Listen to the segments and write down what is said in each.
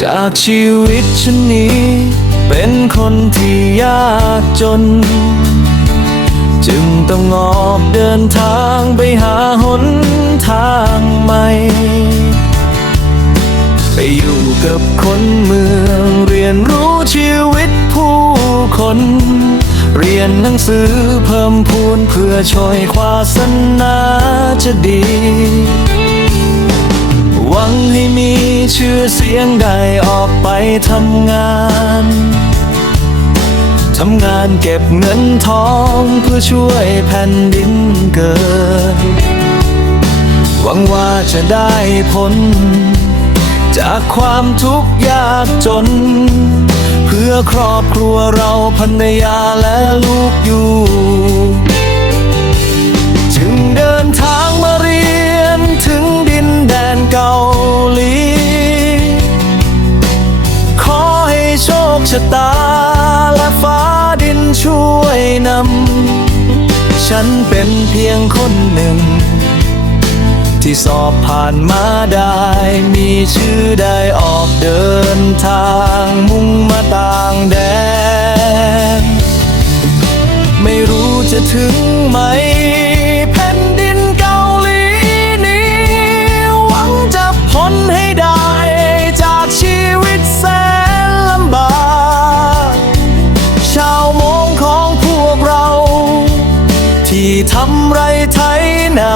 จากชีวิตฉันนี้ เป็นคนที่ยากจน จึงต้องออกเดินทางไปหาหนทางใหม่ ไปอยู่กับคนเมืองเรียนรู้ชีวิตผู้คน เรียนหนังสือเพิ่มพูนเพื่อช่วยความสนาจะดี หวังให้มีชื่อเสียงได้ออกไปทำงาน ทำงานเก็บเงินทองเพื่อช่วยแผ่นดินเกิด หวังว่าจะได้ผล จากความทุกข์ยากจน เพื่อครอบครัวเราภรรยาและลูก ชะตาและฟ้าดินช่วยนำ ฉันเป็นเพียงคนหนึ่ง ที่สอบผ่านมาได้มีชื่อได้ออกเดินทางมุ่งมาตาม ทำไรไถนา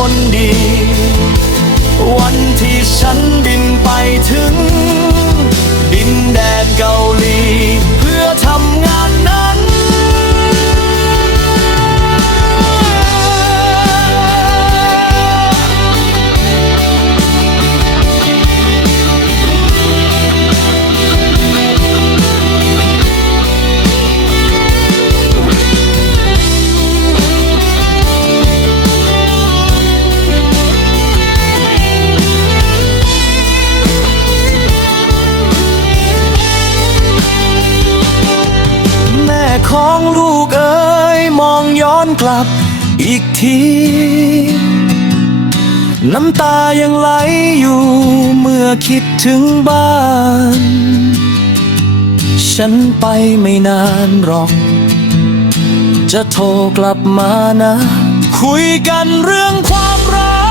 คนดี อ้อนกลับอีกที น้ำตายังไหลอยู่เมื่อคิดถึงบ้าน ฉันไปไม่นานหรอก จะโทรกลับมานะ คุยกันเรื่องความรัก